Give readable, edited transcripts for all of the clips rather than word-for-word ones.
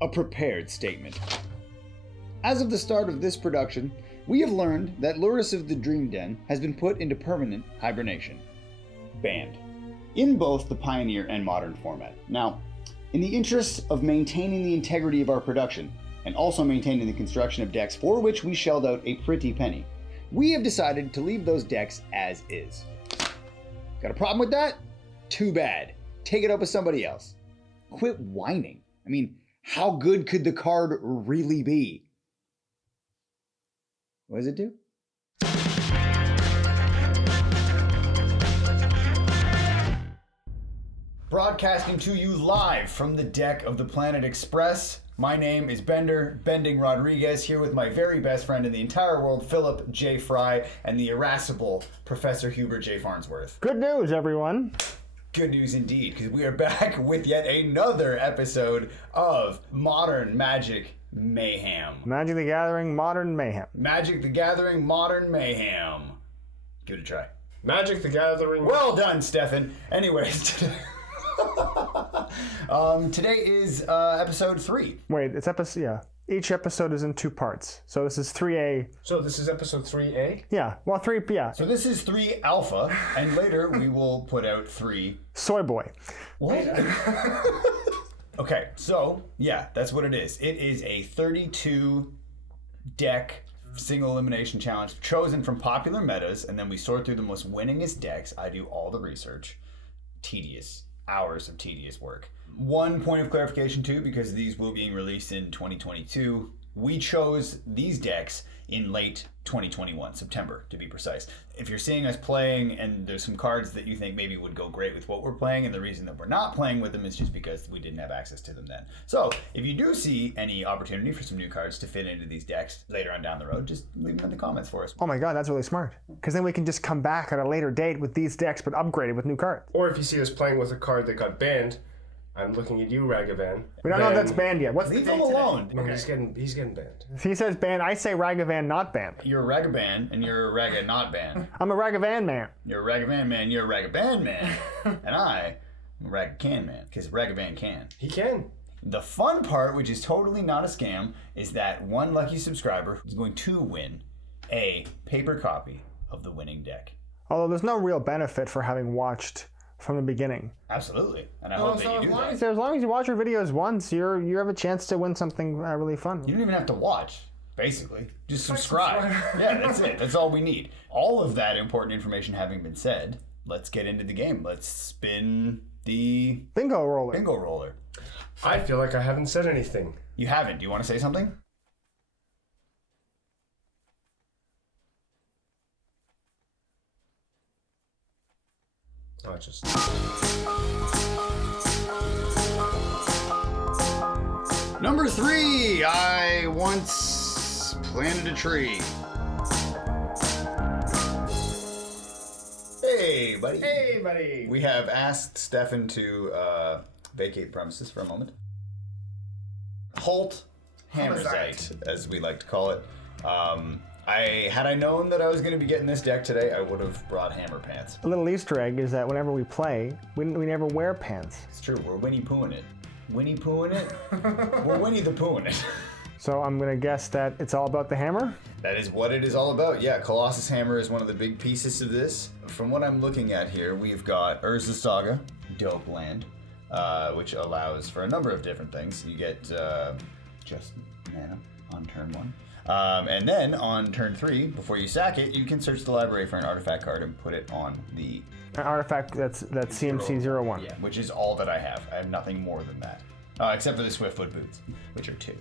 a prepared statement. As of the start of this production, we have learned that Lurrus of the Dream Den has been put into permanent hibernation. Banned. In both the Pioneer and Modern format. Now, in the interest of maintaining the integrity of our production, and also maintaining the construction of decks for which we shelled out a pretty penny, we have decided to leave those decks as is. Got a problem with that? Too bad. Take it up with somebody else. Quit whining. I mean, how good could the card really be? What does it do? Broadcasting to you live from the deck of the Planet Express. My name is Bending Rodriguez, here with my very best friend in the entire world, Philip J. Fry, and the irascible Professor Hubert J. Farnsworth. Good news, everyone. Good news indeed, because we are back with yet another episode of Modern Magic Mayhem. Magic the Gathering, Modern Mayhem. Magic the Gathering, Modern Mayhem. Give it a try. Magic the Gathering. Well done, Stefan. Anyways, today is episode 3. Wait, it's episode, yeah. Each episode is in 2 parts. So this is 3A. So this is episode 3A? Yeah, well, 3, yeah. So this is 3 Alpha, and later we will put out 3... Soy Boy. What? Okay, so, yeah, that's what it is. It is a 32 deck single elimination challenge chosen from popular metas, and then we sort through the most winningest decks. I do all the research. Tedious. Hours of tedious work. One point of clarification too, because these will be released in 2022, we chose these decks in late 2021, September to be precise. If you're seeing us playing and there's some cards that you think maybe would go great with what we're playing, and the reason that we're not playing with them is just because we didn't have access to them then. So if you do see any opportunity for some new cards to fit into these decks later on down the road, just leave them in the comments for us. Oh my god, that's really smart. Because then we can just come back at a later date with these decks, but upgraded with new cards. Or if you see us playing with a card that got banned, I'm looking at you, Ragavan. We don't know if that's banned yet. What's Leave the them date alone. No, Okay. he's getting banned. If he says banned, I say Ragavan not banned. You're a Ragavan and you're a Raga not ban. I'm a Ragavan man. You're a Ragavan man, you're a Ragavan man. And I am a Ragacan man, because Ragavan can. He can. The fun part, which is totally not a scam, is that one lucky subscriber is going to win a paper copy of the winning deck. Although there's no real benefit for having watched from the beginning. Absolutely. And I hope that you do that. So as long as you watch your videos once, you have a chance to win something really fun. You don't even have to watch, basically. Just subscribe. Yeah, that's it. That's all we need. All of that important information having been said, let's get into the game. Let's spin the Bingo roller. bingo roller. I feel like I haven't said anything. You haven't. Do you want to say something? Oh, just... Number 3, I once planted a tree. Hey, buddy. Hey, buddy. We have asked Stefan to vacate premises for a moment. Halt Hammerzite, as we like to call it. Had I known that I was going to be getting this deck today, I would have brought hammer pants. A little Easter egg is that whenever we play, we never wear pants. It's true, we're Winnie Poohing it. Winnie Poohing it? We're Winnie the Poohing it. So I'm going to guess that it's all about the hammer? That is what it is all about. Yeah, Colossus Hammer is one of the big pieces of this. From what I'm looking at here, we've got Urza Saga, dope land, which allows for a number of different things. You get just mana on turn 1. And then on turn 3, before you sack it, you can search the library for an artifact card and put it on the... An artifact that's CMC 01. Yeah, which is all that I have. I have nothing more than that. Except for the Swiftfoot Boots, which are 2.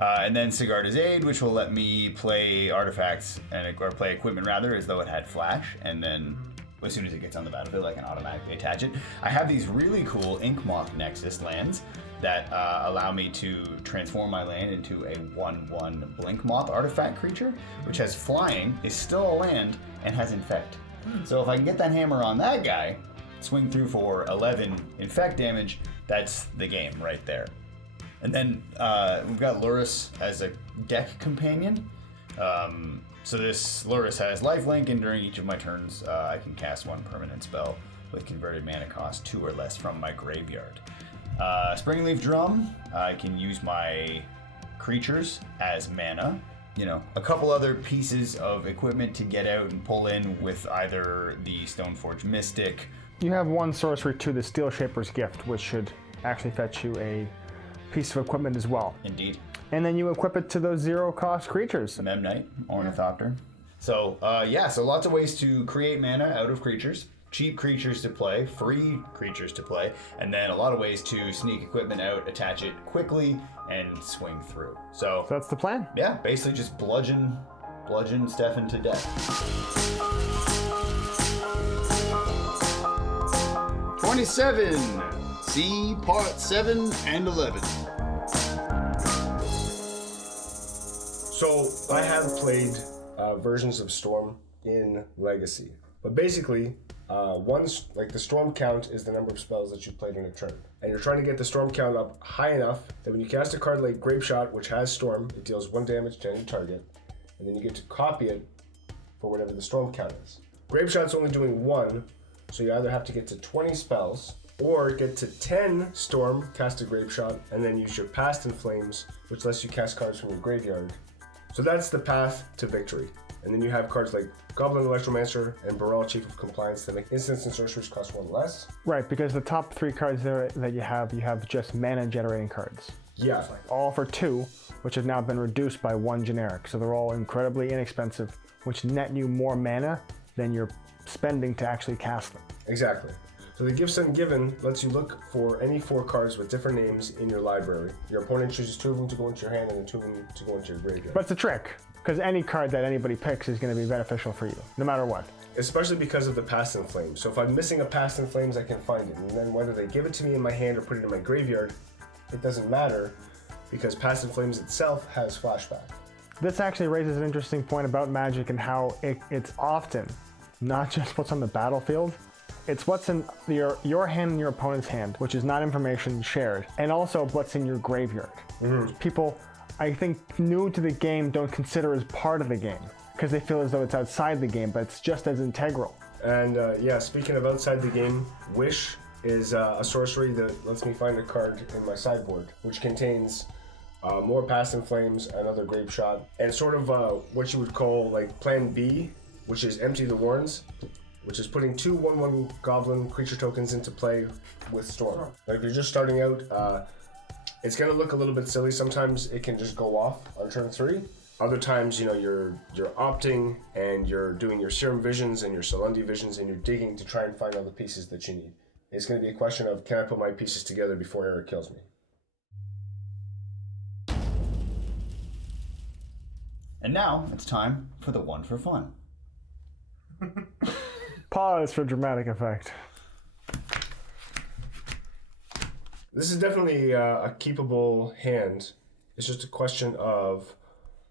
And then Sigarda's Aid, which will let me play artifacts, or play equipment rather, as though it had flash, and then as soon as it gets on the battlefield, I can automatically attach it. I have these really cool Inkmoth Nexus lands that allow me to transform my land into a 1/1 Blinkmoth artifact creature, which has flying, is still a land, and has infect. So if I can get that hammer on that guy, swing through for 11 infect damage, that's the game right there. And then we've got Lurrus as a deck companion. So this Lurrus has lifelink, and during each of my turns, I can cast 1 permanent spell with converted mana cost 2 or less from my graveyard. Springleaf Drum, I can use my creatures as mana. You know, a couple other pieces of equipment to get out and pull in with either the Stoneforge Mystic. You have one sorcery to the Steelshaper's Gift, which should actually fetch you a piece of equipment as well. Indeed. And then you equip it to those 0-cost creatures. Memnite, Ornithopter. So, so lots of ways to create mana out of creatures. Cheap creatures to play, free creatures to play, and then a lot of ways to sneak equipment out, attach it quickly, and swing through. So that's the plan. Yeah, basically just bludgeon Stefan to death. 27. See part 7 and 11. So I have played versions of Storm in Legacy, but basically, the Storm count is the number of spells that you played in a turn, and you're trying to get the Storm count up high enough that when you cast a card like Grape Shot, which has Storm, it deals 1 damage to any target, and then you get to copy it for whatever the Storm count is. Grape Shot's only doing 1, so you either have to get to 20 spells or get to 10 Storm, cast a Grape Shot, and then use your Past in Flames, which lets you cast cards from your graveyard. So that's the path to victory. And then you have cards like Goblin Electromancer and Baral Chief of Compliance that make instants and sorceries cost 1 less. Right, because the top 3 cards there that you have just mana generating cards. Yeah. All for 2, which have now been reduced by 1 generic. So they're all incredibly inexpensive, which net you more mana than you're spending to actually cast them. Exactly. So the Gifts Ungiven lets you look for any 4 cards with different names in your library. Your opponent chooses 2 of them to go into your hand and then 2 of them to go into your graveyard. But it's a trick, because any card that anybody picks is going to be beneficial for you, no matter what. Especially because of the Past in Flames. So if I'm missing a Past in Flames, I can find it. And then whether they give it to me in my hand or put it in my graveyard, it doesn't matter, because Past in Flames itself has flashback. This actually raises an interesting point about Magic and how it's often not just what's on the battlefield, it's what's in your hand and your opponent's hand, which is not information shared, and also what's in your graveyard. Mm-hmm. People, I think, new to the game don't consider as part of the game, because they feel as though it's outside the game, but it's just as integral. And speaking of outside the game, Wish is a sorcery that lets me find a card in my sideboard, which contains more Past in Flames, another Grape Shot, and sort of what you would call like Plan B, which is Empty the Warrens, which is putting 2 1/1 Goblin creature tokens into play with Storm. Like if you're just starting out, it's gonna look a little bit silly. Sometimes it can just go off on turn 3. Other times, you're opting and you're doing your Serum Visions and your Solundi Visions and you're digging to try and find all the pieces that you need. It's gonna be a question of, can I put my pieces together before Eric kills me? And now it's time for the one for fun. Pause for dramatic effect. This is definitely a keepable hand. It's just a question of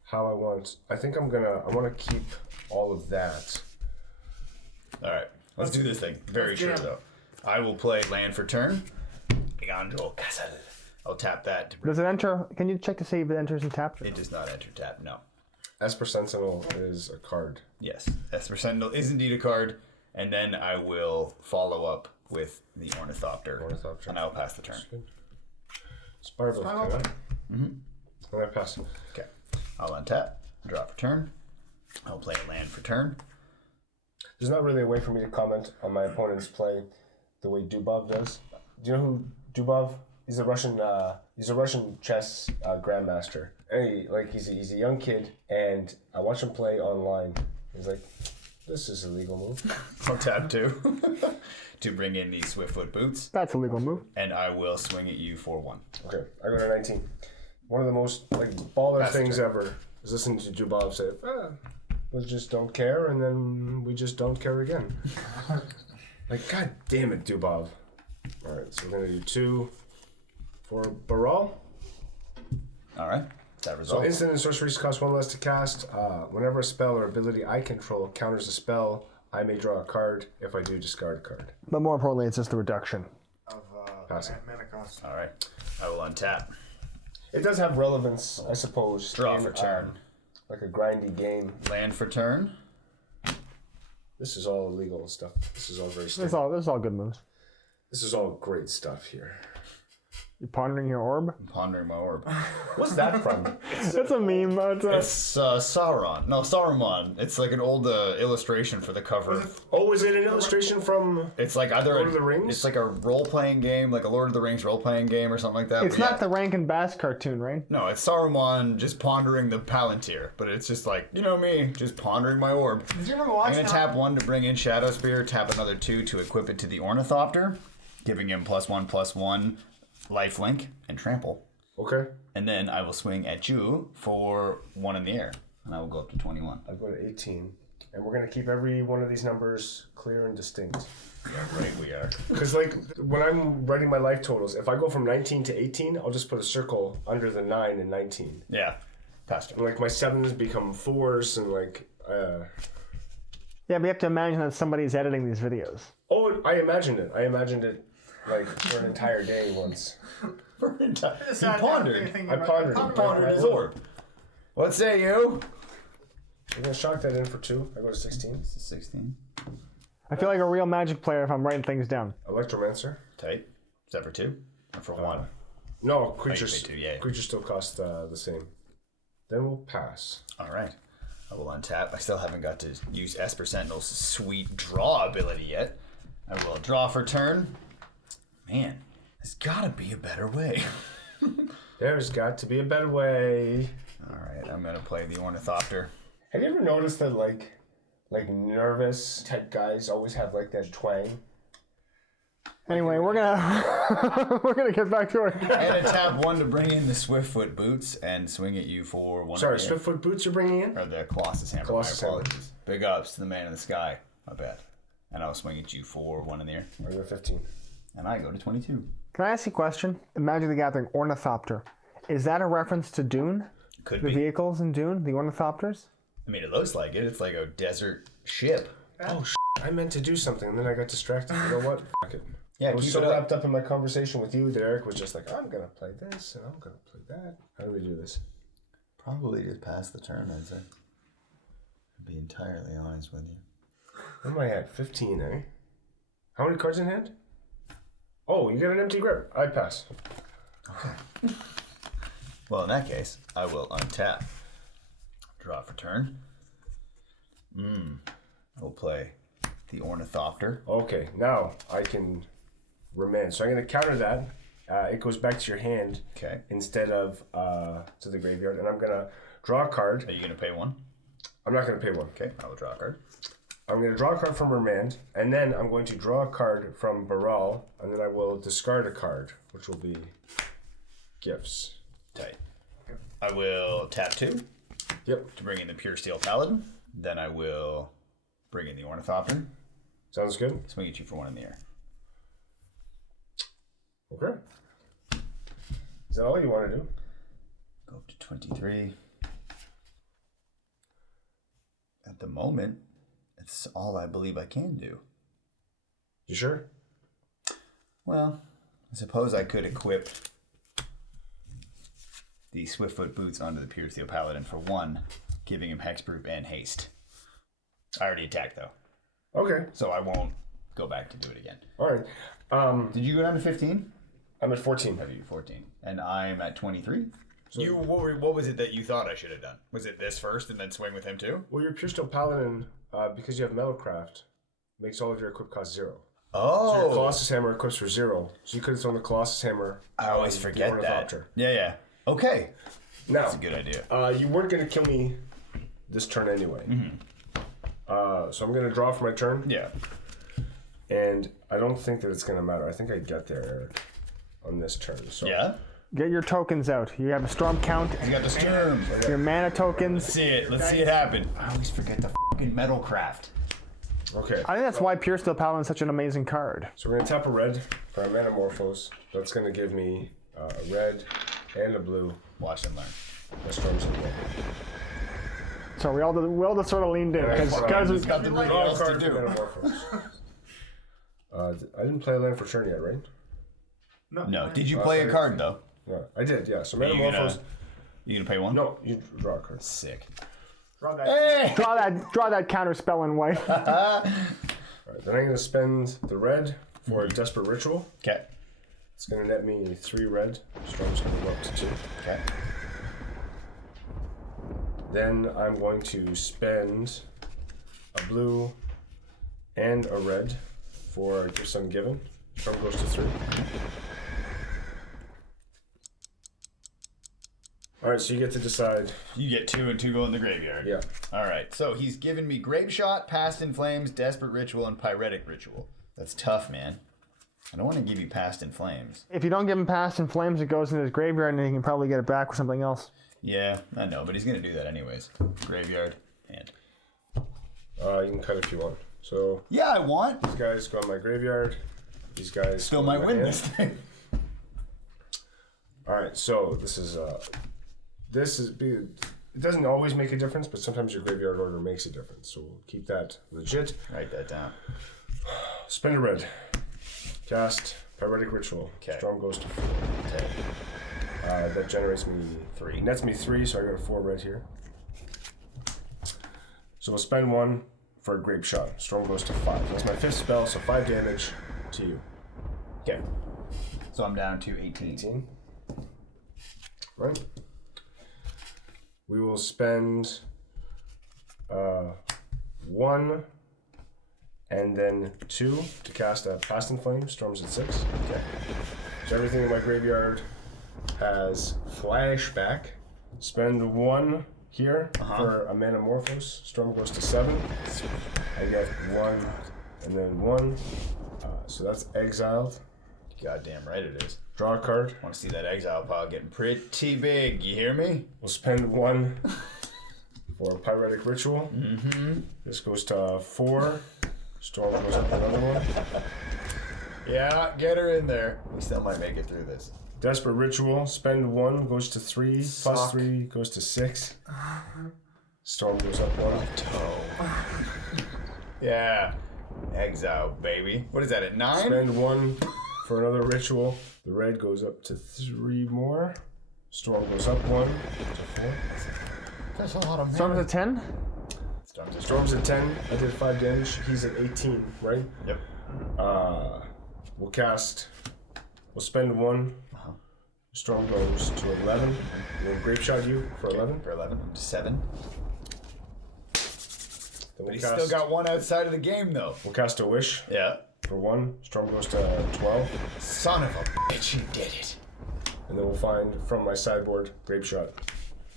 how I want. I think I want to keep all of that. All right, let's do this thing. Very sure though. I will play land for turn. Eiganjo Castle. I'll tap that. Does it enter? Can you check to see if it enters in tap? It does not enter tap. No. Esper Sentinel is a card. Yes, Esper Sentinel is indeed a card, and then I will follow up with the Ornithopter. And I'll pass the turn. Sparkle. And I pass. Okay. I'll untap, draw for turn. I'll play a land for turn. There's not really a way for me to comment on my opponent's play the way Dubov does. Do you know who Dubov? He's a Russian chess grandmaster. And he's a young kid, and I watch him play online. He's like, this is a legal move. I'll tap 2 to bring in the Swiftfoot Boots. That's a legal move. And I will swing at you for 1. Okay, I go to 19. One of the most baller things ever is listening to Dubov say, we just don't care, and then we just don't care again. God damn it, Dubov. All right, so we're gonna do 2 for Baral. All right. That result. So instant and sorceries cost 1 less to cast. Whenever a spell or ability I control counters a spell, I may draw a card. If I do, discard a card. But more importantly, it's just the reduction of mana cost. All right. I will untap. It does have relevance, I suppose. Draw for turn. Like a grindy game. Land for turn. This is all illegal stuff. This is all very This is all good moves. This is all great stuff here. You pondering your orb? I'm pondering my orb. What's that from? It's a meme. But It's Sauron. No, Saruman. It's like an old illustration for the cover. Oh, is it an illustration from? It's like either Lord of the Rings? It's like a role-playing game, like a Lord of the Rings role-playing game or something like that. it's but not the Rankin Bass cartoon, right? No, it's Saruman just pondering the Palantir, but it's just like, you know me, just pondering my orb. Did you ever I'm watch gonna tap 1 to bring in Shadowspear, tap another 2 to equip it to the Ornithopter, giving him +1/+1 lifelink and trample. Okay. And then I will swing at you for 1 in the air, and I will go up to 21. I'll go to 18, and we're gonna keep every one of these numbers clear and distinct. Yeah, right, we are. Because like when I'm writing my life totals, if I go from 19 to 18, I'll just put a circle under the 9 and 19. Yeah, faster. And like my 7s become 4s, and like. Yeah, but you have to imagine that somebody's editing these videos. Oh, I imagined it. I imagined it like for an entire day once. He pondered. I pondered. Pondered his orb. What say you? I'm gonna shock that in for 2. I go to 16. This is 16. I feel like a real Magic player if I'm writing things down. Electromancer. Tight. Is that for 2? Or for 1? No, creatures. pay 2, yeah. Creatures still cost the same. Then we'll pass. All right. I will untap. I still haven't got to use Esper Sentinel's sweet draw ability yet. I will draw for turn. Man, there's gotta be a better way. There's got to be a better way. All right, I'm gonna play the Ornithopter. Have you ever noticed that like nervous type guys always have like that twang? Anyway, we're gonna get back to it. I'm gonna tap 1 to bring in the Swiftfoot Boots and swing at you for 1. Sorry, in the air. Swiftfoot Boots you're bringing in? Or the Colossus Hammer. Colossus my Hammer. apologies. Big ups to the man in the sky. My bad. And I'll swing at you for 1 in the air. I go to 15. And I go to 22. Can I ask you a question? Magic the Gathering Ornithopter. Is that a reference to Dune? Could The be. vehicles in Dune? The Ornithopters? I mean, it looks like it. It's like a desert ship. Oh, I meant to do something and then I got distracted. You know what? Fuck it. Yeah, I was keep so it up. wrapped up in my conversation with you that Eric was just like, I'm going to play this and I'm going to play that. How do we do this? Probably just pass the turn, I'd say. To be entirely honest with you. What am I at? 15, eh? How many cards in hand? Oh, you got an empty grip. I pass. Okay. Well, in that case, I will untap. Draw for turn. I will play the Ornithopter. Okay, now I can remand. So I'm going to counter that. It goes back to your hand Okay. instead of to the graveyard. And I'm going to draw a card. Are you going to pay 1? I'm not going to pay 1. Okay, I will draw a card. I'm going to draw a card from Remand, and then I'm going to draw a card from Baral, and then I will discard a card, which will be gifts. Tight. I will tap 2 Yep. to bring in the Puresteel Paladin. Then I will bring in the Ornithopter. Sounds good? Swing at you for 1 in the air. Okay. Is that all you want to do? Go up to 23. At the moment, it's all I believe I can do. You sure? Well, I suppose I could equip the Swiftfoot Boots onto the Puresteel Paladin for 1, giving him Hexproof and Haste. I already attacked, though, Okay. so I won't go back to do it again. All right. Did you go down to 15? I'm at 14. I do 14. And I'm at 23. What was it that you thought I should have done? Was it this first and then swing with him too? Well, your Puresteel Paladin, because you have Metalcraft, makes all of your equip cost 0. Oh! So your Colossus Hammer equips for 0. So you could have thrown the Colossus Hammer. I always on forget the that. Ornithopter. Yeah. Okay. Now, That's a good idea. you weren't going to kill me this turn anyway. So I'm going to draw for my turn. Yeah. And I don't think that it's going to matter. I think I get there, Eric, on this turn. So Yeah? Get your tokens out. You have a storm count, You got the Sturm. your mana tokens. Let's see it happen. I always forget the fucking Metalcraft. Okay. I think that's why Puresteel Paladin is such an amazing card. So we're going to tap a red for our Metamorphose. That's going to give me a red and a blue. Watch and learn. My Storm Symbol. So we all just sort of leaned in because It's got the Draw a else to card for do. Metamorphose. I didn't play a land for turn yet, right? No. Did you play a card though? No, I did, yeah. So You Metamorphose. gonna pay 1? No, you draw a card. Sick. Draw that. Hey! draw that counter spell in white. All right, then I'm going to spend the red for a Desperate Ritual. Okay. It's going to net me 3 red. Storm's going to go up to 2. Okay. Then I'm going to spend a blue and a red for Gifts Ungiven. Storm goes to 3. Alright, so you get to decide. You get 2 and 2 go in the graveyard. Yeah. Alright, so he's given me Grave Shot, Past in Flames, Desperate Ritual, and Pyretic Ritual. That's tough, man. I don't want to give you Past in Flames. If you don't give him Past in Flames, it goes into his graveyard and he can probably get it back with something else. Yeah, I know, but he's going to do that anyways. Graveyard, hand. You can cut if you want. So Yeah, I want. these guys go in my graveyard. These guys Still go in might my win hand. this thing. Alright, so this is it doesn't always make a difference, but sometimes your graveyard order makes a difference. So we'll keep that legit. Write that down. Spend a red. Cast Pyretic Ritual. Okay. Storm goes to 4. Okay. That generates me 3. Nets me 3, so I got a 4 red here. So we'll spend 1 for a Grape Shot. Storm goes to 5. That's my 5th spell, so 5 damage to you. Okay. So I'm down to 18. 18. Right. We will spend 1 and then 2 to cast a Past in Flame. Storm's at 6. Okay. So everything in my graveyard has flashback. Spend 1 here for a Manamorphose. Storm goes to 7. I get 1 and then 1. So that's exiled. Goddamn right it is. Draw a card. Want to see that exile pile getting pretty big. You hear me? We'll spend 1 for Pyretic Ritual. Mm-hmm. This goes to 4. Storm goes up another 1. Yeah, get her in there. We still might make it through this. Desperate Ritual. Spend 1 goes to 3. Suck. Plus 3 goes to 6. Storm goes up 1. Toe. Yeah. Exile, baby. What is that, at 9? Spend 1 for another ritual. The red goes up to 3 more. Storm goes up 1 to 4. That's a lot of Storm's at 10? Storm's at 10. I did 5 damage. He's at 18, right? Yep. We'll spend 1. Storm goes to 11. We'll Grape Shot you for 11. For 11. I'm to 7. Then But we'll he's cast, still got 1 outside of the game, though. we'll cast a Wish Yeah. for 1. Storm goes to 12. Son of a bitch, you did it. And then we'll find from my sideboard Grape Shot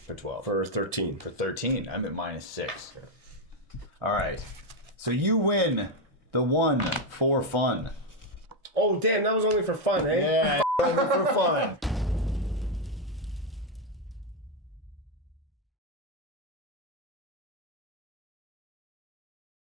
For 12. for 13. For 13. I'm at -6. All right. So you win the 1 for fun. Oh, damn, that was only for fun, eh? Yeah, only for fun.